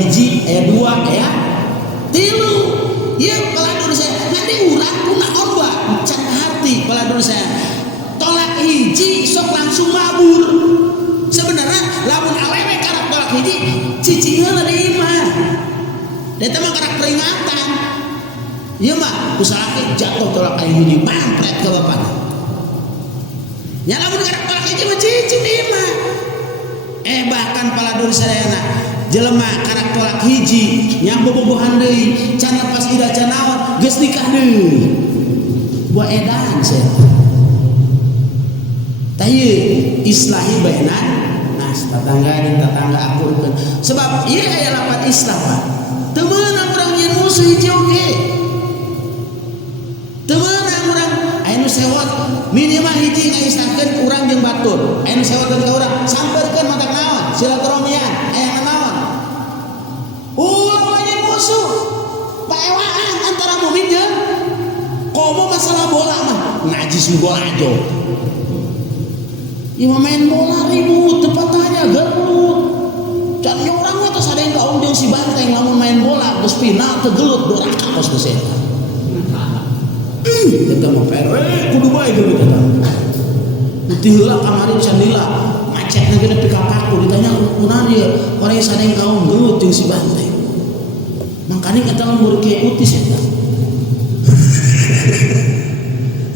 hiji aya 2 aya 3 ieu paladur saya nanti urang kunaon wa can hati paladur saya tolak hiji sok langsung mabur sebenarnya lamun awewe karak tolak hiji cicingna nerima eta mah karak peringatan ieu mah usaha jatuh tolak hiji mampret ka bapana nya lamun karak tolak hiji mah cicing ieu mah bahkan paladur sadayana jelema karak tolak hiji nya bobogohan deui can lepas ida can naon geus nikah deui buah edan saya tayu islahi bainan nas tetangga jeung tetangga akurkeun sebab ieu aya lapan islah Pak teu meunang urang nyeun musuh hiji oge teu meunang urang aya nu sewot minimal hiji ngaislahkeun urang jeung batur aya nu sewotkeun ka urang sampeurkeun matak naon silaturahmian aya naon urang nyeun musuh paewaan antara mukmin jeung komo masalah bola mah najis bola aja ieu main bola ribut tepatnya gelut can orang mah teh sadeng kaum jeung si banteng lamun main bola geus final teu gelut doraka kos geus eta eta mah pere kudu bae gelut eta putih heula kamari can lila macetna ge nepi ka paku ditanya kunaon ieu orang sadeng kaum gelut jeung si banteng makanya eta mah murid kieu utis eta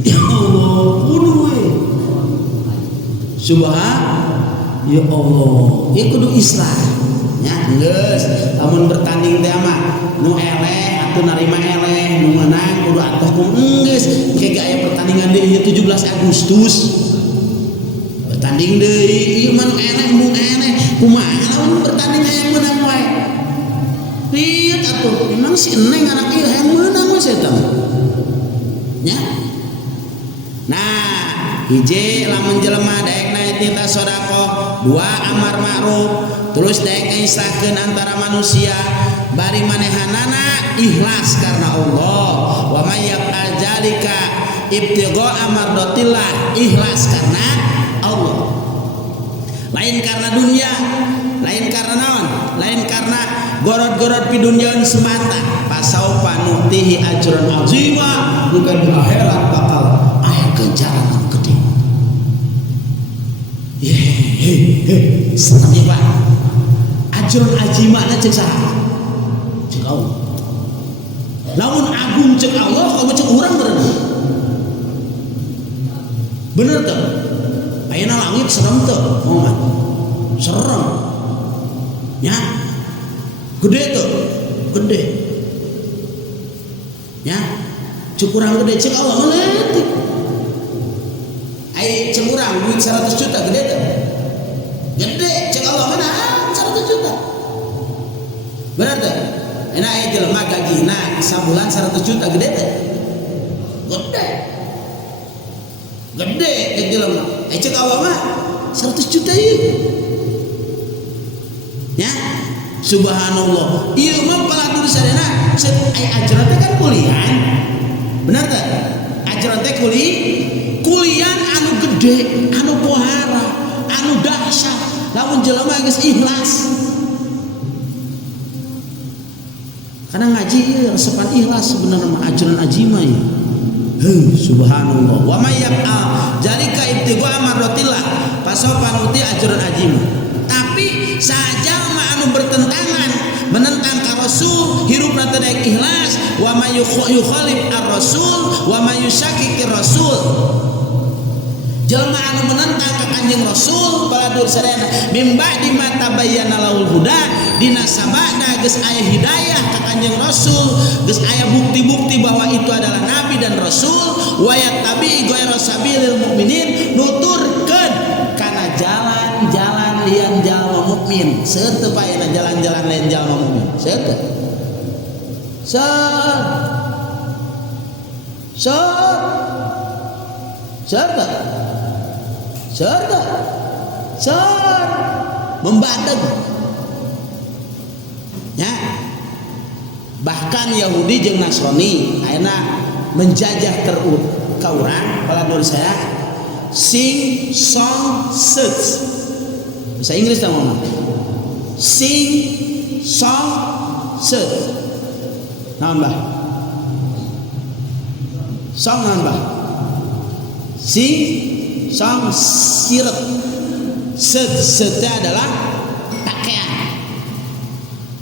ya Allah kudu we subhan ya Allah ieu kudu islah nya geus lamun bertanding teh mah nu eleh atuh narima eleh nu menang kudu atuh kum geus kege aya pertandingan deui 17 Agustus bertanding deui ieu mah nu eleh mun eleh kumaha lamun bertanding aya menang wae lihat atuh memang si Neng anak ieu hayang meunang mah eta nya nah hiji lamun jelema daekna tita sedekah 2 amar ma'ruf terus daek ngisahkeun antara manusia bari manehanana ikhlas karena Allah wa may yaf'al zalika ibtigha'a mardatillah ikhlas karena Allah lain karena dunia lain karena naon lain karena gorod-gorod pi dunyaun semata pasaufa nutihi ajran azima bukan di akhirat bakal aya ganjaran anu gede senang ya Pak ajron ajimana cek saha cek Allah lamun agung cek Allah kalau cek urang bener tuh ayeuna langit serem tuh momen serem nya gede tuh gede nya cek urang gede cek Allah ngeletik ai cek urang duit 100 juta gede tuh gede cek Allah mana 100 juta bener tuh enak aya jelema gagihna sabulan 100 juta gede tuh gede gede cek jelema cek Allah mah 100 juta ieu ya subhanallah ieu mah palatur sadana aya ajran teh kan kuliah bener teh ajran teh kuliah anu gede anu pohara anu dahsyat lamun jelema geus ikhlas karena ngaji ieu resepan ikhlas sebenarnya mah ajran ajima ieu subhanallah wa may yaf'al zalika ibtigha'a mardatillah fasawfa nuti ajran ajima tapi saja mah anu bertentangan menentang ka Rasul hirupna teh daek ikhlas wa may yukhalif ar-rasul wa may yusyakikir rasul jelema anu menentang ka Kanjeng Rasul paladur sadayana mim ba'di ma tabayyana lahul huda dina sabada geus aya hidayah ka Kanjeng Rasul geus aya bukti-bukti bahwa itu adalah nabi dan rasul wa yattabi ghayra sabilil mukminin nuturkeun kana jalan-jalan lian jalma mukmin seueur teu paena jalan-jalan lian jalma mukmin seueur teu seueur membadeg ya bahkan Yahudi jeung Nasrani ayeuna menjajah ka urang paladur saya sing song search bahasa Inggris tah mah sing song seut naon bah song naon bah sing song siret seut adalah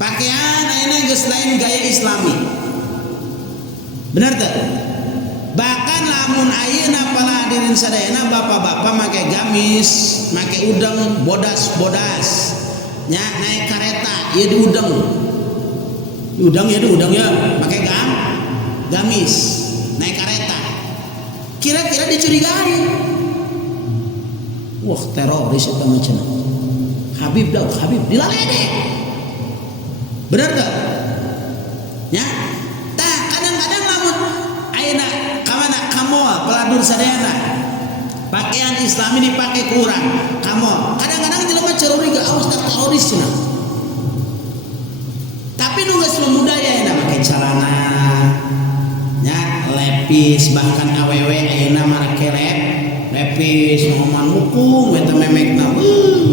pakaian ayeuna geus lain gaya islami benar teh bahkan lamun ayeuna pala hadirin sadayana bapak-bapak make gamis make udeng bodas nya naik kareta ieu di udang ya make gamis naik kareta kira-kira dicurigai wah teroris eta mah cenah Habib dilalede benar gak? Ya, tah kadang-kadang lamun ayeuna kamana kamol peladur sadayana pakaian Islami dipakai kurang kamol kadang-kadang jelema curiga awas teroris cenah tapi nu geus budaya ayeuna make celana nya lepis bahkan awewe ayeuna make lepis mohoman hukum eta memekna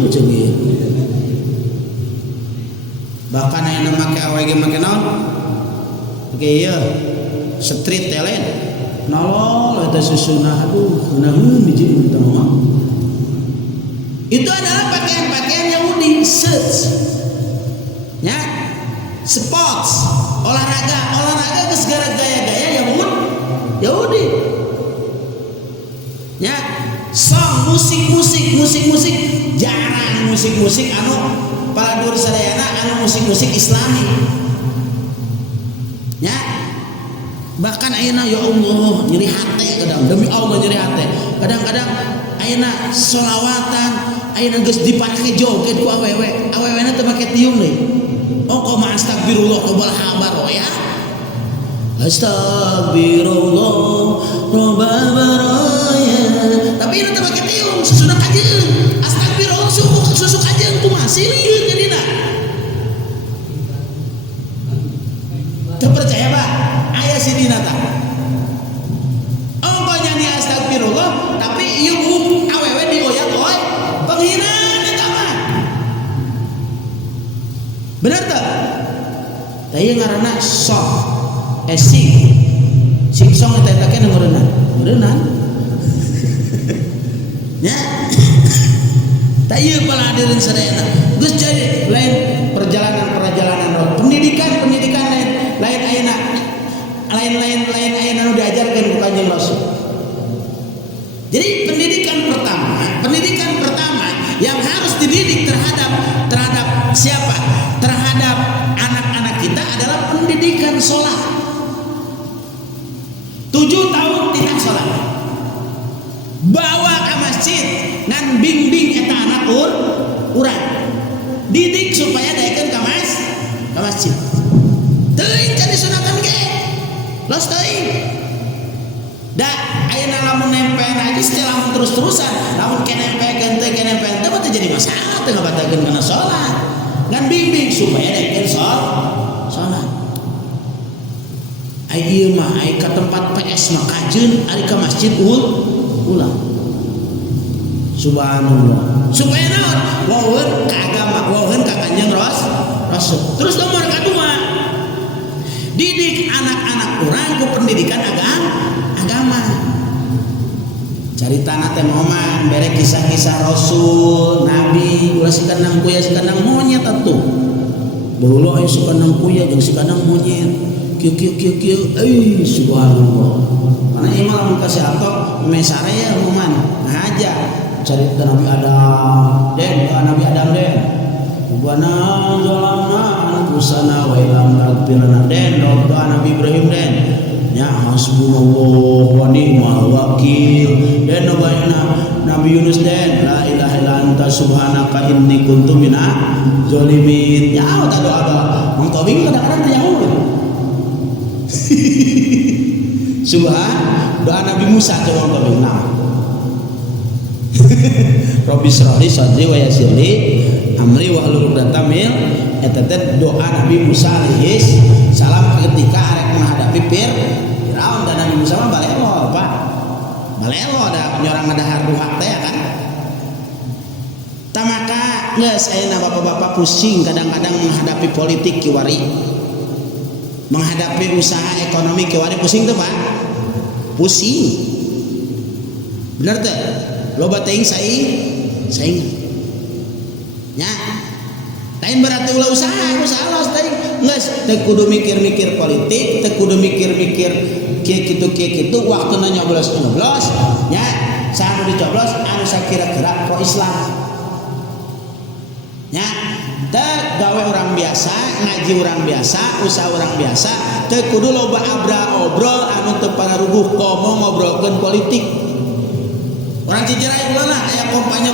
ceungeuh bahkan ayeuna make awege make naon make ieu street talent nolol eta susuna aduh ngeunaheun dijieun eta mah itu adalah pakaian-pakaian Yahudi ya sports olahraga geus gaya-gaya Yahudi ya song musik jarang musik anu paladur sadayana anu musik Islami ya bahkan ayeuna ya Allah nyeri hati demi Allah nyeri hati kadang-kadang ayeuna sholawatan ayeuna geus dipake joget ku awewe teh make tiung deui oh koma astagfirullah robbal habar ya astagfirullah robbal baraya tapi ieu teh make tiung susuna kajeung astagfirullah susu kajeung kumaha silieun jadina teu percaya ba aya sidina tah ongko nyanyi astagfirullah tapi ieu awewe dioyak-oy penghinaan eta mah bener teh tah ieu ngaranna song sing song eta ke ngeureunnan nya tah ieu pala hadirin sadayana geus jadi lain perjalanan pendidikan lain ayeuna lain ayeuna nu diajarkeun ku Kanjeng Rasul. Jadi pendidikan pertama yang harus dididik terhadap siapa? Terhadap anak-anak kita adalah pendidikan sholat. 7 tahun tidak sholat. Bawa ke masjid ngan bimbing eta anak urang. Didik supaya daekeun ka masjid. Teuing can disunatan ge. Los teuing. Da ayeuna lamun nempel aja setelah lamun terus-terusan, lamun kenempelkeun teh mah teh jadi masalah teh ngabatakeun kana salat. Ngan bimbing supaya daekeun salat. Ai ieu mah ai ka tempat PS mah kajeun ari ka masjid ulang. Subhanallah. Supaya naon? Wauheun ka agama, wauheun ka Kanjeng Rasul. Terus nomor kedua, didik anak-anak urang ku pendidikan agama. Caritana teh moman bere kisah-kisah Rasul, Nabi, ulah sikandang kuya sikandang monyet atuh. Baheula aya sikandang kuya jeung sikandang monyet. Kieu subhanallah. Mana ieu mah lamun kasih atok mesare ya moman ngahaja. Cerita Nabi Adam den Rabbana zalamna anfusana wa illam taghfir lana den doa Nabi Ibrahim den ya hasbunallah wa ni'mal wakil den doaina Nabi Yunus den la ilaha illa anta subhanaka inni kuntu minaz zalimin ya doa Mang Tobing kadang-kadang tanya subhan doa Nabi Musa ke Mang Tobing Rabbi shrahli sadri wa yassir li amri wa hlul 'uqdatam min eta teh doa Nabi Musa alaihi salam ketika arek menghadapi Firaun dan Nabi Musa mah balelo Pak. Balelo ada nyorang ngadahar duha teh ya kan. Tamaka geus ayeuna bapak-bapak pusing kadang-kadang menghadapi politik kiwari, menghadapi usaha ekonomi kiwari pusing tuh Pak, pusing bener tuh, loba teuing saing nya lain berarti ulah usaha los teuing geus teu kudu mikir-mikir politik, teu kudu mikir-mikir kieu-kitu waktuna nyoblos nya saha nu dicoblos anu sakira-kira pro Islam nya teu gawe orang biasa, ngaji orang biasa, usaha orang biasa, teu kudu loba obrol anu teu pararuguh komo ngobrolkeun politik. Orang Cijerey ulah lah aya kompanya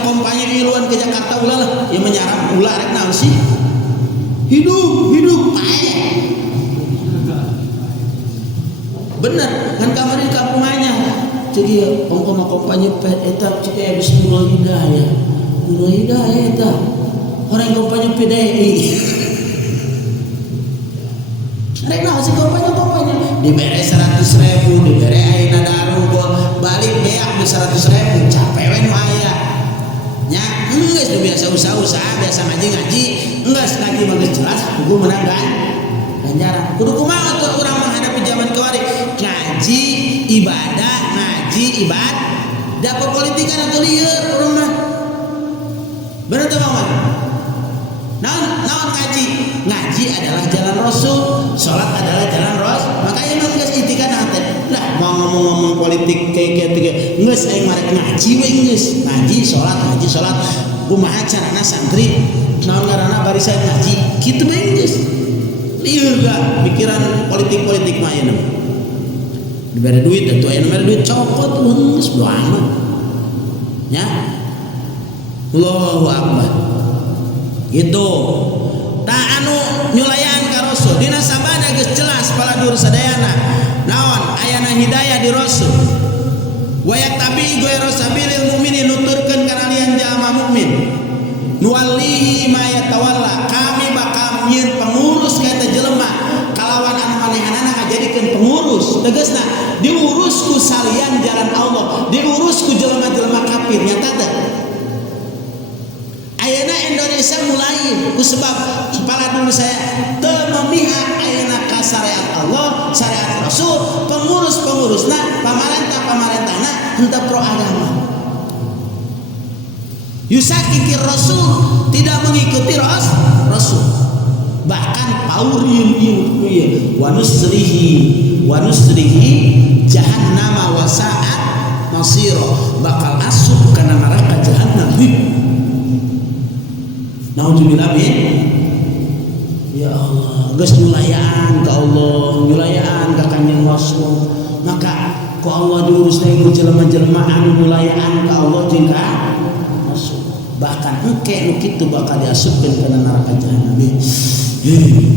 iluan ke Jakarta ulah lah, ieu menyaram ulah rek naon sih? Hidup pae. Bener, kan kamari di kampung anyar. Ceuk ieu kompanya pet eta ceuk bismillah hidayah. Hidayah eta. Orang kompanya PDI rek naon sih kompanya dibere 100.000 dibere ayeuna darugol balik beak di 100.000 capek we nu aya nya geus nu biasa usaha biasa ngaji geus ngaji mah geus jelas kudu menang ganjaran kudu kumaha atuh urang menghadapi zaman kiwari ngaji ibadah da politikan atuh lieur urang mah bener teu Bang? Naon ngaji adalah jalan Rasul, salat adalah jalan Rasul. Makanya emang geus itikan nanti lah mau ngomong politik kayak gitu geus aing marek ngaji we geus ngaji salat kumaha carana santri naon ngaranna barisan ngaji kitu we geus lieur lah pikiran politik mah ayeuna dibere duit atuh ayeuna mere duit copot geus doang nya Allahu Akbar gitu tak anu nyulayan ka Rasul dina sabana geus jelas paladur sadayana naon ayana hidayah di Rasul wa yatabi ghairu sabilil mu'minin nuturkeun kana lian jalma mukmin nuwallihi ma yatawalla kami bakal nyieun pengurus ka eta jelema kalawan anu manehanana ngajadikeun pengurus tegasna diurus ku salian jalan Allah diurus ku jelema-jelema kafir nyata teh ayeuna Indonesia mulai ku sebab kepala dulu saya teu memihak ayeuna ka syariat Allah, syariat Rasul, pengurusna, pamarentahna henteu pro agama. Yusakiki Rasul tidak mengikuti Rasul. Bahkan paurieun ieu wa nusrihi jahannama wa sa'at masira bakal asup kana neraka jahannam. Nauzubillah min ya Allah geus nyulayaan ka Allah nyulayaan ka Kanjeng Rasul maka ku Allah diurus teh ku jelema-jelema anu nyulayaan ka Allah jeung ka Rasul bahkan engke nu kitu bakal diasupkeun kana neraka jahanam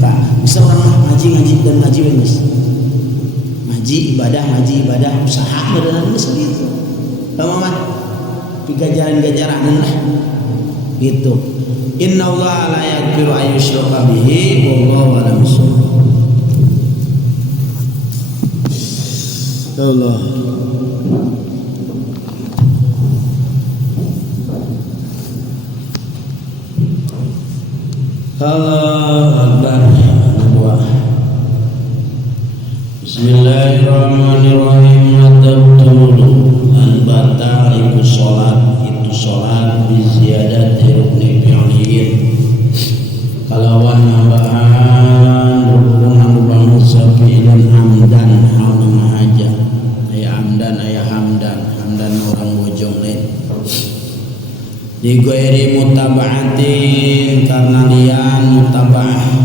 ka bisa orang ngaji dan ngaji we geus ngaji ibadah usaha beneran geus kitu pamaman pigajaran-gajaran lah gitu. Inna Allah la yaghfiru an yushraka bihi wallahu a'lam bissawab. Allah. Allah Akbar. Bismillahirrahmanirrahim. Tabtulu an bataliku salat itu salat bi ziyadati rukni fi'liyin kalawan nambahan rukun anu bangsa fi'lan hamdan anu mahaja aya hamdan orang bojong lain di ghairi mutaba'atin karena lian mutaba'ah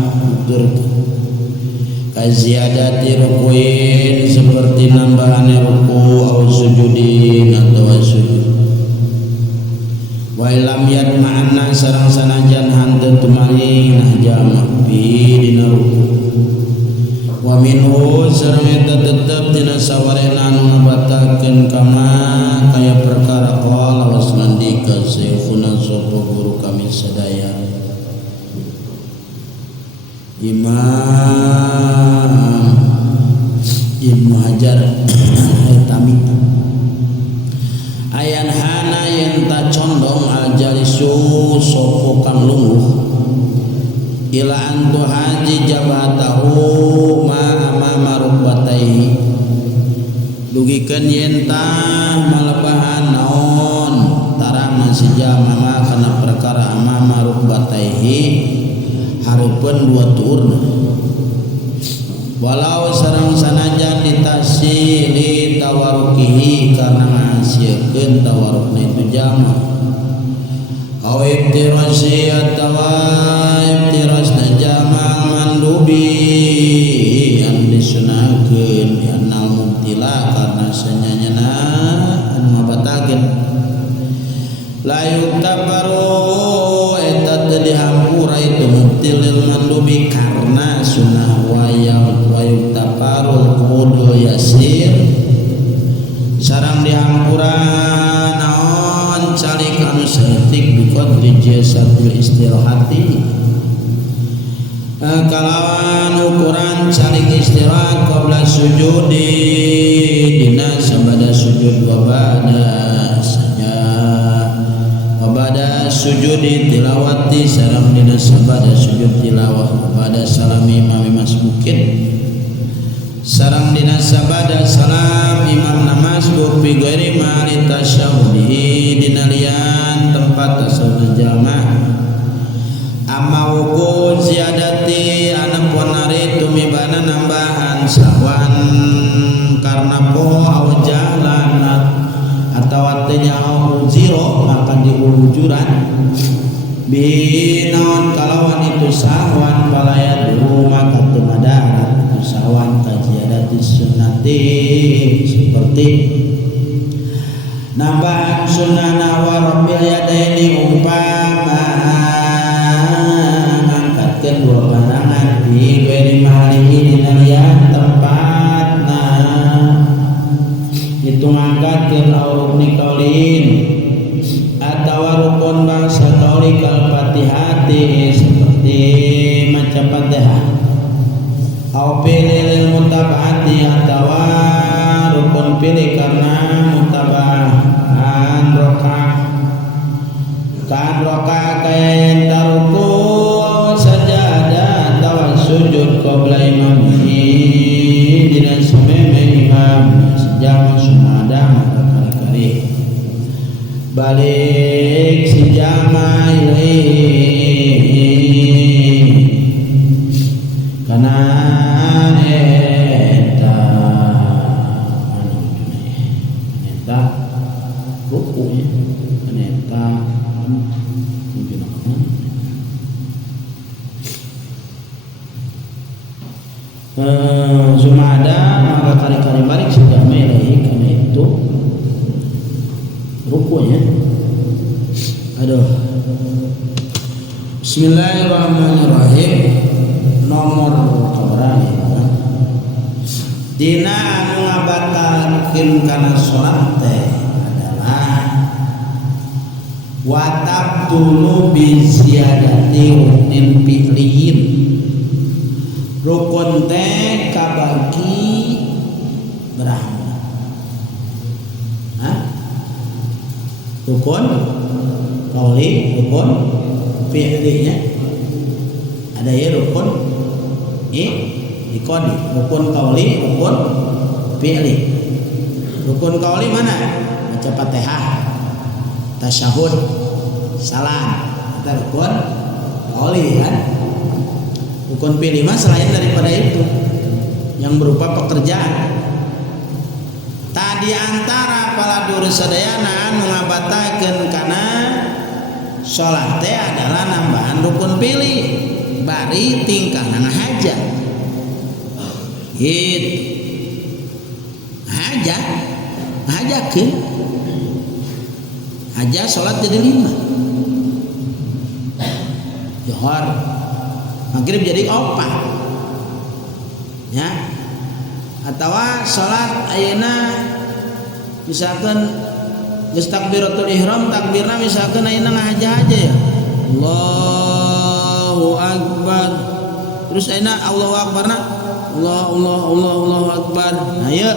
kaziyadati rukuin seperti nambahan ruku atau sujudin atau sujud wa lam yatma'anna sareng sanajan hanteu tumari nah jama bi dina ruku wa minhu sareng eta tetep dina sawarena anu ngabatakeun kama kaya perkara qala wasmandika saykhuna sapa guru kami sadaya Imam Ibnu Hajar Haytami ayan hana yen ta condong al jalisu sapa ila antu haji jabatahu ma amama rukbatayhi dugikeun yen tah malebahan naon tarang si jalma kana perkara amama rukbatayhi hareupeun dua tuurna walau sareng sanajan ditasili tawarukihi karena ngahasilkeun tawarukna itu jalma aw ibtirasi atawa ibtirasna jamal mandubi yang disunahkeun anal mubtila karena sanyanyana anu mabatakeun la yuktabaru eta teu dihampura itu mubtilil mandubi karena sunah wa yuktabaru qudul yasir sareng dihampura calik anu saeutik biqadri jasadil istirahati kalawan ukuran calik istirahat qabla sujudi dina sabada sujud wa ba'da sujudi tilawati sareng dina sabada sujud tilawah pada salami imam masbukin sareng dina sabada salam imam masbuk bi ghairi ma'ali tasyahudi dina lian tempat tasawuf jamaah amma wuku ziyadati anapun ari tumibana nambahan sawan karena po aw jalan atawa teu nyaho zero maka diulujuran binaon kalawan itu sahwan palayadu maka teu madarat sawan kajiadati sunnati seperti nambahan sunnah wa rabbil yadaini umpama ngangkatkeun dua pandangan di ghairi mahalihi dina lian tempatna itu ngangkatkeun rukni qaulin atawa rukun bangsa qauli kal fatihati seperti maca Fatihah au pilih mutabaati atawa rukun pilih karena mutabaan roka kaya yang taruku sajadah atawa sujud qabla imamihi dina sameme imam sejama sumada maka kali-kali balik sejama ilaihi karena rukunya neta sumada maka kali-kali balik sudah melai karena itu rukunya aduh bismillahirrahmanirrahim nomor kabarani dina anu ngabatalkeun kana salat teh watab dulu biziadati ruknin fi'liyin rukun teh kabagi berapa? Rukun qauli, rukun fi'linya ada ya rukun iqadi, rukun qauli, rukun fi'li. Rukun qauli mana? Baca Fatihah, tasyahud, salam, itu rukun qauli kan. Rukun fi'li mah selain daripada itu yang berupa pekerjaan. Tadi antara para dur sadayana anu ngabatakeun kana salat teh adalah nambahan rukun fi'li bari tingkahna ngahajat. Gitu. Hajakeun. Haja salat jadi 5. Johor, maghrib jadi 4. Ya. Atawa salat ayeuna misalkan geus takbiratul ihram takbirna misalkan ayeuna ngahaja aja ya. Allahu akbar. Terus ayeuna Allahu akbarna Allahu akbar. Nah ieu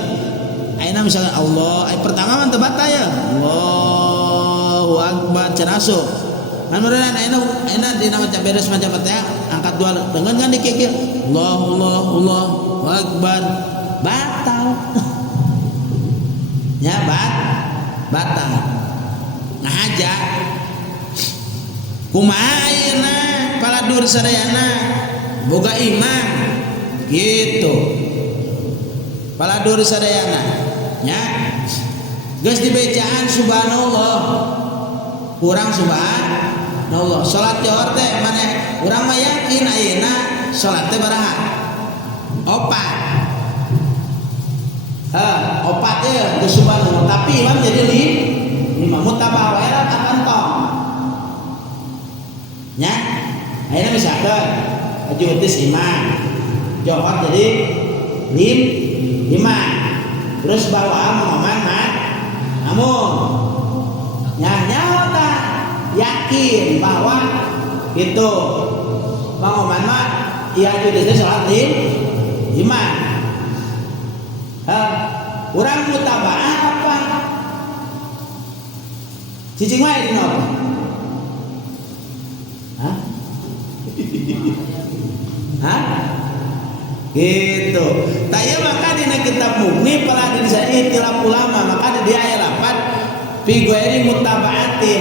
ayeuna misalkan Allah pertama mah teu bata ya. Allahu akbar ceraso. Kan meureun ayeuna dina maca beres maca Fatihah angkat dua dengan kan dikikir Allah Akbar batal. Ya batal. Ngahaja kumaha ayeuna paladur sadayana boga iman gitu. Paladur sadayana nya geus dibecaan subhanallah kurang subhanallah. Salat johor teh maneh urang mah yakin ayeuna salat teh baraha? Opat. Opat ya geus subhanallah tapi imam jadi lima mutabah wae lah kantong. Nya ayeuna misalkan ajutis imam johor jadi lima terus bawa ngomongan namun nyawa yakin bahwa itu ngomongan mah iya ajutis sholat lima urang mutabaah apa cicing wae dina apa? Hah? Gitu. Taya maka dina kitab Mughni pala di sana ikhtilaf ulama maka di aya 8 fi ghairi mutaba'atin.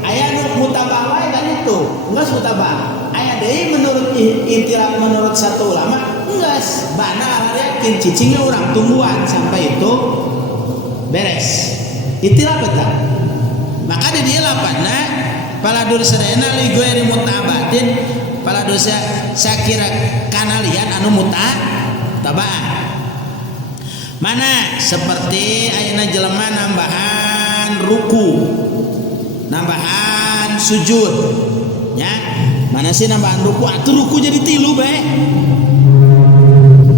Aya nu mutaba'ah wae kan itu. Enggeus mutaba'ah. Aya deui menurut ikhtilaf menurut satu ulama enggeus bana yakin cicingnya urang tungguan sampai itu beres. Ikhtilaf eta. Maka di dieu 8 pala dur sadayana li ghairi mutaba'atin pala dosa sakira kanalian anu mutaba'ah. Mana seperti ayeuna jelema nambahan ruku, nambahan sujud, nya mana sih nambahan ruku? Atuh ruku jadi 3 be,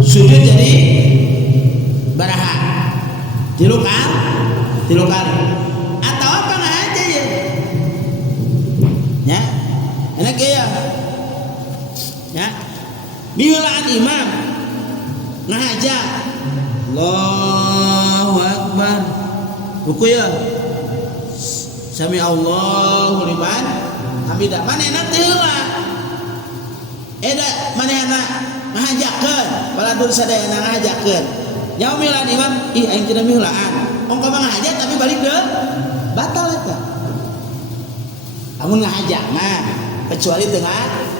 sujud jadi baraha? 3 kali. Atau apa aja ya? Nya, enak ya. Ya, biulaan imam ngahaja Allahu Akbar ruku ya sami Allahu liman hamidah manehna teu lah eda manehna ngahajakeun paladur sadayana ngahajakeun nyawa miulaan imam ih aing teu miulaan ongko mah ngahaja tapi balik deui batal eta amun ngahaja mah kecuali tengah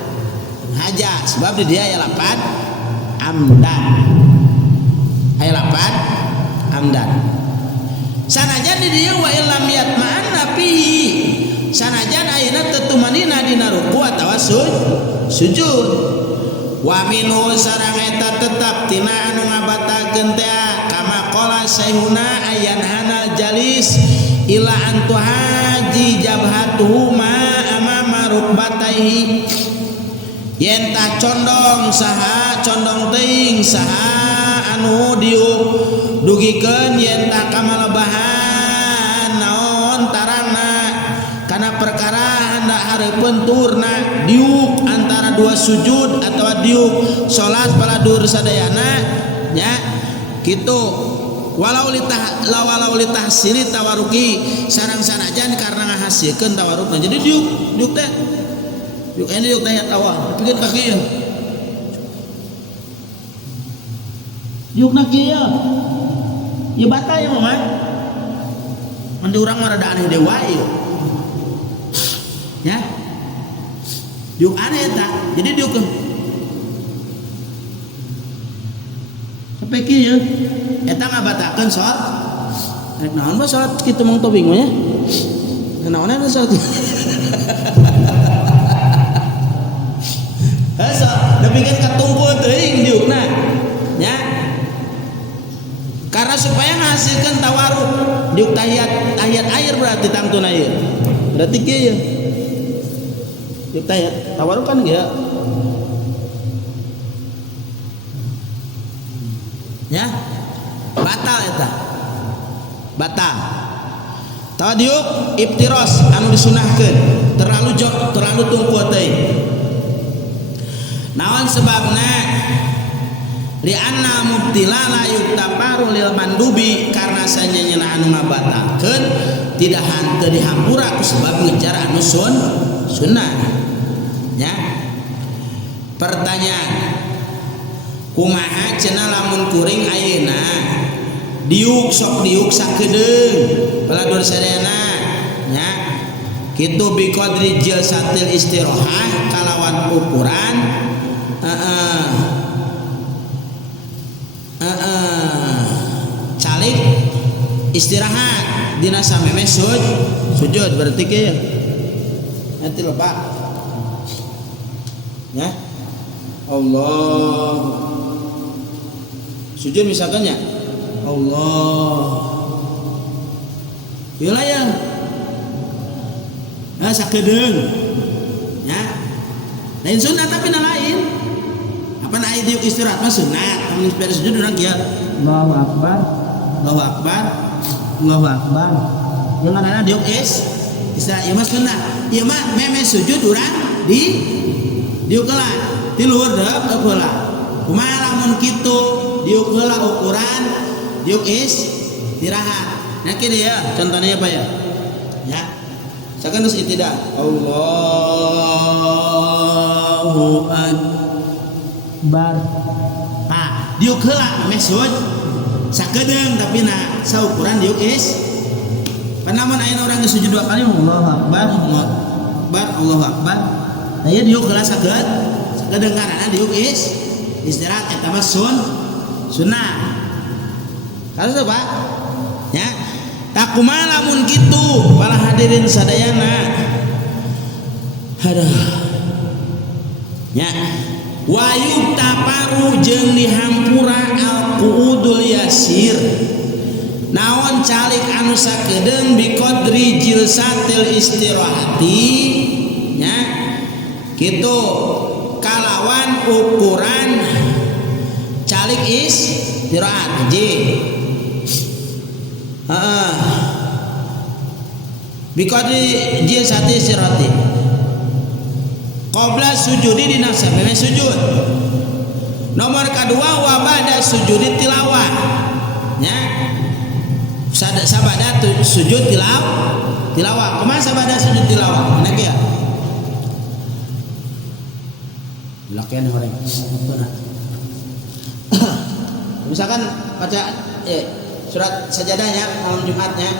haja sebab di dia aya 8 amdan aya 8 amdan sanajan di dia wa illam yatma'an nabi sanajan ayeuna teu tumanina dina ruku atawa sujud wa minhu sareng eta tetap tina anu ngabatakeun teh kama qala sayhuna ayan hanal jalis ila antuhaji jabhatuhu ma amama rukbataihi yen tah condong saha condong teuing saha anu diuk dugikeun yen tah kamalebahan naon tarangna kana perkara hendak hareupeun turna diuk antara dua sujud atawa diuk salat paladur sadayana nya kitu walau litahsili tawaruki sareng sanajan karena ngahasilkeun tawarukna jadi diuk teh yuk ini yuk tanya tawa pikir kaki ya yuk naki ya batal ya mama mandi orang marada aneh dewa ya yuk aneh tak jadi yuk sampai kia eta ngabatakeun salat rek naon mah salat kitu mong tobing mah ya naonna salat demikian katungkul teuing diukna nya karena supaya menghasilkan tawaruk diuk tahiyat air berarti tangtuna ieu berarti kieu diuk tahiyat tawaruk kan ge ya batal eta batal tawa diuk iftiros anu disunahkeun terlalu tungkul teuing naon sebabna li'anna mubtilala yuktafaru lil mandubi karena sanjanya anu ngabatalkeun tidak hanteu dihampura ku sebab ngejar anu sunnah nya Pertanyaan, kumaha cenah lamun kuring ayeuna diuk sok diuk sakedeung paladur sadayana nya kitu bi qadri jalsatil istirahah kalawan ukuran calik istirahat dina sameme sujud berarti ke nanti loba ya Allah sujud misalkan ya Allah ieu yang sakedeung ya lain sunat tapi lain apa aya diuk istirahat mah sunat mun beres sujud urang kieu Allahu akbar Allahu akbar Allahu akbar yang ngaranna diuk istirahat ieu mah sunat ieu mah meme sujud urang di diuk heula di luhur deuk heula kumaha lamun kitu diuk heula ukuran diuk istirahat nah kieu ya contohnya apa ya ya sakan geus itidak Allahu akbar nah diuk heula meh sakedeung tapi na saukuran diuk panamun ayeuna urang geus sujud 2 kali Allahu akbar Allahu akbar Allahu akbar nah ieu diuk heula sakedeung karana diuk istirahat eta mah sunnah kalau itu Pak ya tak kumaha lamun kitu para hadirin sadayana aduh nya wayuk taparu jeung dihampura al-qu'udul yasir naon calik anu sakedeung bi qadri jilsatil istirahati nya kitu kalawan ukuran calik istirahat hiji bi qadri jilsatil istirahati qabla sujudi dina sameme sujud nomor kedua wa ba'da sujudi tilawah nya sabada sujud tilawah kumaha sabada sujud tilawah enak ya lakian orang misalkan baca surat sajadahnya malam Jumatnya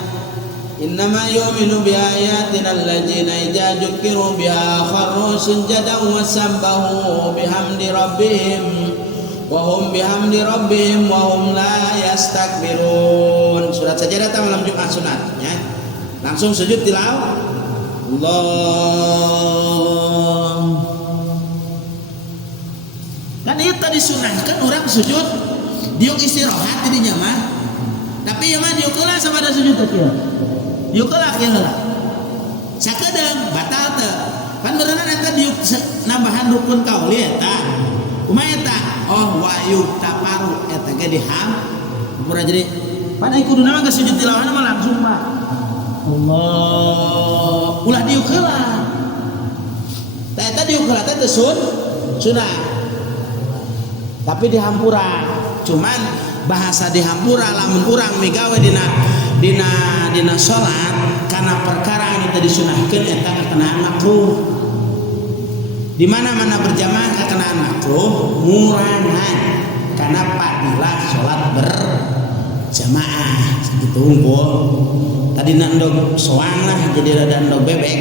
innama yu'minu bi ayatina alladzina idza dzukiru biha kharru sujadan wa sabbahu bihamdi rabbihim wa hum bihamdi rabbihim wa hum la yastakbirun surat sajadah malam Jumat sunatnya langsung sujud tilawah Allah kan itu tadi sunahkan orang sujud diuk istirahat tidinya mah tapi yang mah diuk heula sabada sujud teh kieu diuk heula kieu heula sakedeung batal teh kan beneran eta diuk nambahan rukun qauli eta kumaha eta oh wayuk taparu eta ge diham pura jadi pan ai kuduna mah geus sujud tilawah mah langsung mah Allah ulah diuk heula teh eta diuk heula teh sunah tapi dihampura cuman bahasa dihampura lamun urang migawe dina salat karena perkara anu tadi disunahkeun eta kakenaan makruh di mana-mana berjamaah kakenaan makruh ngurangan karena fadilah salat berjamaah sakitu unggul tadi endog soang lah jadi rada endog bebek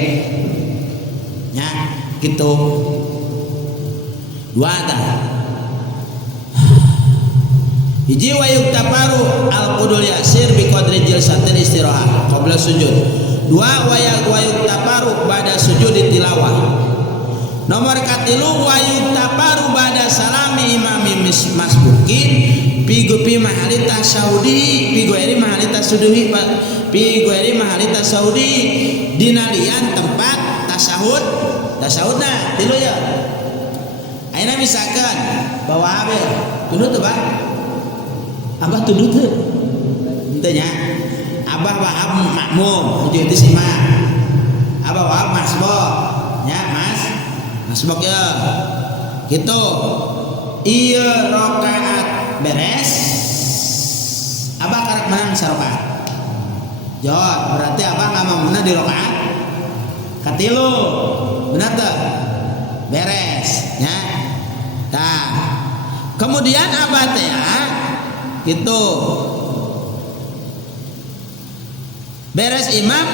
nya kitu dua tah hiji wayuk taparu al-qudul yasir bi qadri jilsatil istirahah qabla sujud dua wayuk taparu ba'da sujud tilawah nomor katilu wayuk taparu ba'da salami imami masbukin pi mahalita saudi pi goeri mahalita suduhi pi goeri mahalita saudi dinalian tempat tasahudna tilu ya ayeuna misalkan bawa abel tunduk teh Bang abah tunduk teh henteu nya abah wahab makmum hiji teh imam abah wahab masbok nya masbok ya kitu ieu rakaat beres abah karek menang sarakaat jawab berarti abah ngamamunna di rakaat katilu benar teh beres nya Kemudian abah teh gitu beres imam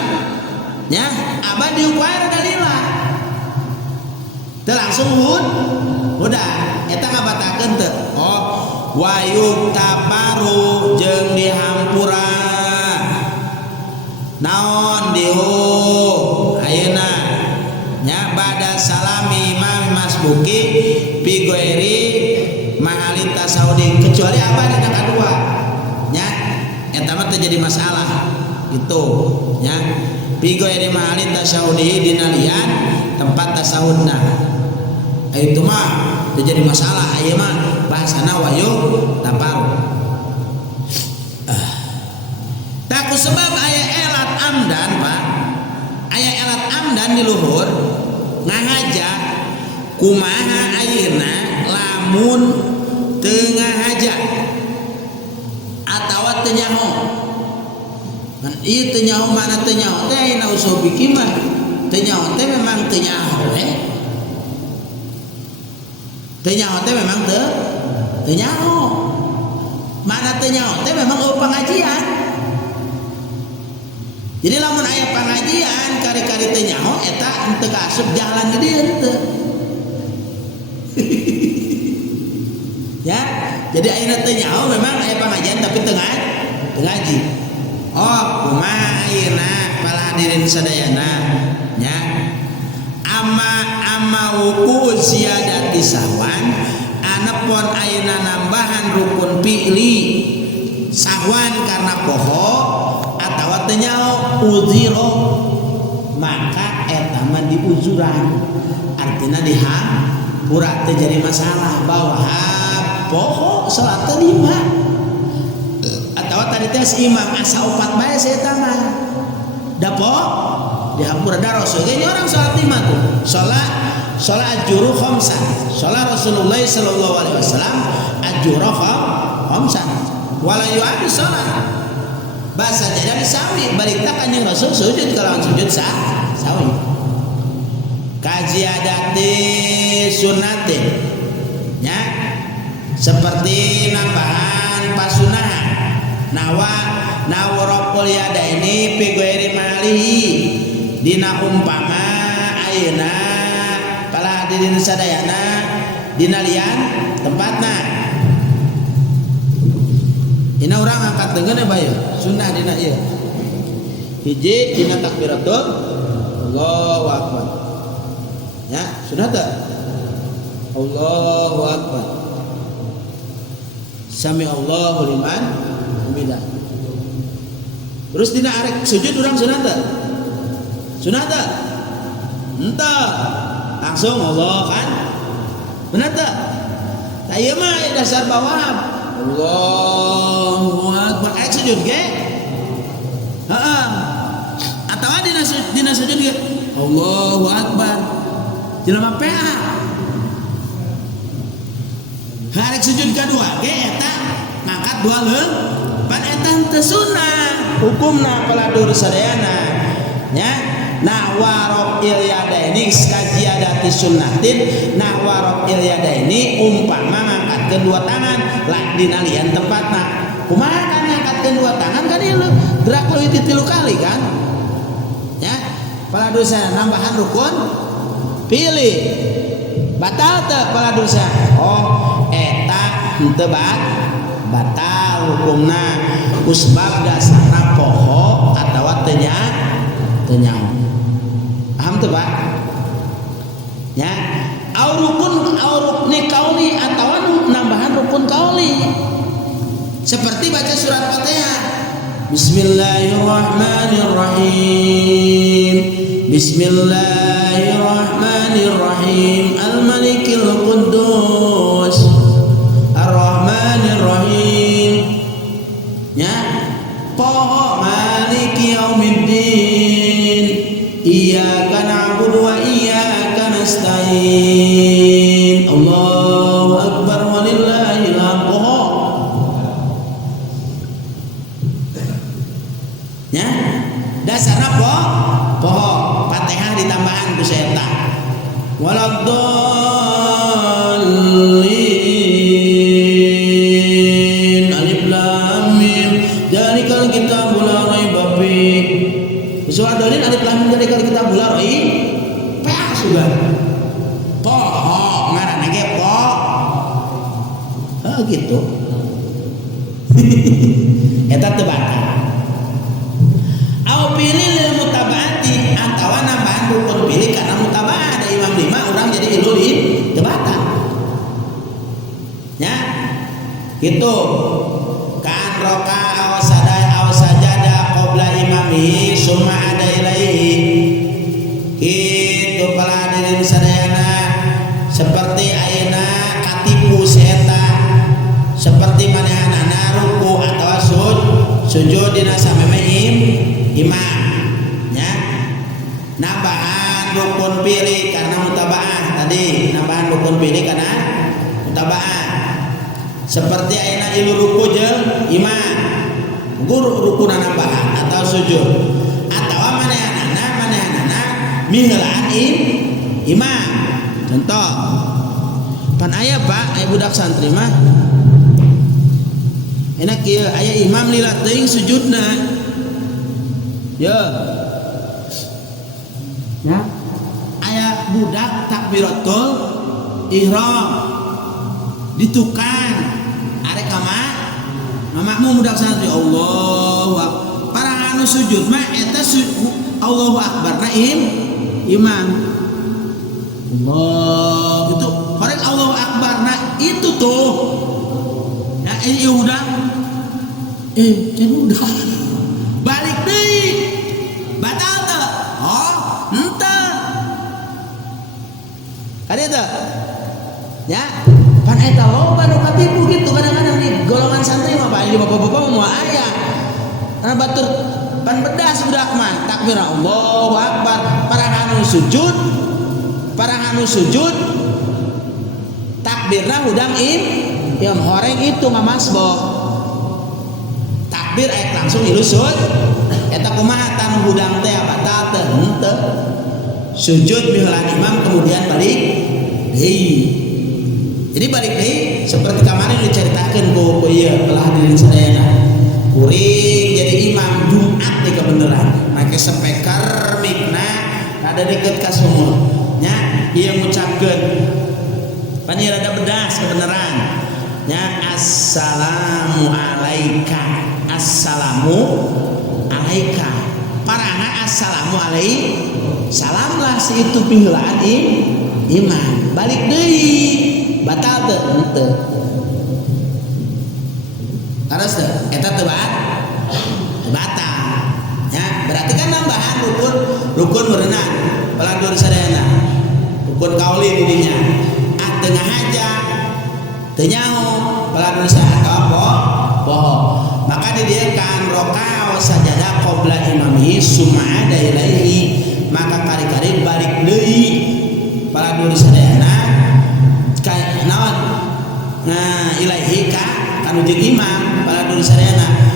ya abah diukur dalila teu langsung udah eta ngabatakeun teu oh wayuk tabaru jeung dihampura naon diu ayeuna nya bada salami imam masbuki pigoeri mahalin tasawudi kecuali apa dina kadua nya eta mah teu jadi masalah gitu nya pigoeri mahalin tasawudi dina lian tempat tasawudna itu mah teu jadi masalah ieu mah bahasana wayuk tabaru tak sebab aya elat amdan Pak aya elat amdan di luhur ngahaja kumaha ayeuna lamun tengah haja atawa teu nyaho kan ieu teu nyaho mana teu nyaho teh ayeuna usul biki mah teu nyaho teh memang teu nyaho teu nyaho teh memang teu nyaho mana teu nyaho teh memang eueuh pangajian. Jadi lamun aya pangajian kari-kari teu nyaho eta teu kaasup jalan di dieu teu. Ya, jadi ayeuna teu nyaho memang aya pangajian tapi teu ngaji. Oh, kumaha ayeuna para hadirin sadayana nya. Amma wuku ziyadati sahwan anepon ayeuna nambahan rukun fi'li sahwan karena poho atawa teu nyaho uziro maka eta mah diuzuran artina dihampura teu jadi masalah bahwa poho salat teu lima atawa tadi teh imam asa 4 bae eta mah da poho dihampura da rasul ge orang salat 5 tuh salat ajuru khamsan salat Rasulullah sallallahu alaihi wasallam ajuru khamsan wala yu'adu salat bahasa jadi sawi balikta kanjeng Rasul sujud kalau sujud sawi kajiadati sunnatin nya seperti nambahan pasunahan nawarokul yada ini pigoeri malihi dina umpama ayeuna kala hadirin sadayana dina lian tempatna dina urang angkat dengan ya bayu sunnah dina ieu hiji dina takbiratul Allahu akbar ya sunnah teh Allahu akbar sami Allahu liman hamidah terus dina arek sujud urang sunnah teh henteu langsung Allah kan bener teh tah ieu mah dasar bawah Allahu akbar aya sujud ge heeh atawa dina sujud ge Allahu akbar jelema PA harek sujud kadua ge eta ngangkat dua leung pan eta teu sunah hukumna paladur sadayana nya nawarok ilyadaini kajiadati sunnatin nawarok ilyadaini umpama ngangkat kedua tangan lah dina lian tempatna kumaha kan ngangkat kedua tangan kan ieu gerak leuwih ti 3 kali kan ya pala dosa nambahan rukun pilih batal teu pala dosa oh eta henteu batal hukumna kusbab dasarna poho atawa teu nyaho paham tuh Pak ya rukni kauli atau nambahan rukun kauli seperti baca surat Fatihah Bismillahirrahmanirrahim Bismillahirrahmanirrahim Al-Malikil Quddus Ar-Rahmanirrahim ya poho maliki yaumiddin iyyaka na'budu wa iyyaka nasta'in Allahu akbar walillahil hamd ya dasarna poho Fatihah ditambahan ku saeta waladdallin surah dolin alif lam mim dari kali kita bular oi pa sudah po ngaranna ge po gitu eta teu batal au pilih lil mutabaati atawa nambahan rukun pilih karena mutaba'ah ada imam 5 orang jadi ilul teu batal nya gitu kan roka aw sajada qabla imami summa ada ilaihi kitu para hadirin sadayana seperti ayeuna katipu seeta seperti manehanana ruku atau sujud dina sameme imam nya nambahan rukun pilih karena mutaba'ah tadi nambahan rukun pilih karena mutaba'ah seperti ayeuna ilu ruku jeung imam guru rukuna nambahan atau sujud atau manehanana miheulaan imam contoh pan aya Pak aya budak santri mah enak kieu aya imam lila teuing sujudna ya aya budak takbiratul ihram ditukang arek makmum budak santri Allahu akbar para anu sujud mah eta Allahu akbar na imam Allah itu korek Allahu akbar nah itu tuh ya udah can udah balik deui batal teu oh henteu kadeta ya pan eta loba nu katipu gitu kadang-kadang nih golongan santri mah bae di bapak-bapak mah aya karena batur pan bedas budak mah takbir Allahu akbar para anu sujud takbirna hudang yang horeng itu ngamasbo takbir aya langsung ilusut eta kumaha tan hudang teh batal teh henteu sujud miheulan imam kemudian balik deui jadi balik deui seperti kemarin diceritakeun ku ieu belah hadirin sadayana kuring jadi imam Jumat di kebenaran make speaker mikna rada deket ka sumur nya ieu ngucapkeun pan ieu rada bedas kebenaran nya assalamu alaika parana assalamu alaikum salamlah si itu piheulaan imam balik deui batal teu henteu harus teu eta teu batal ya berarti kan nambahan rukun berenang peladur sadayana rukun kauli didinya tengah aja teu nyaho peladur sadaya poho maka di dia kan roka wa sajada qabla imami summa ada ilaihi maka kari-kari balik deui peladur sadayana ka naon nah ilaihi ka kanu jeung imam peladur sadayana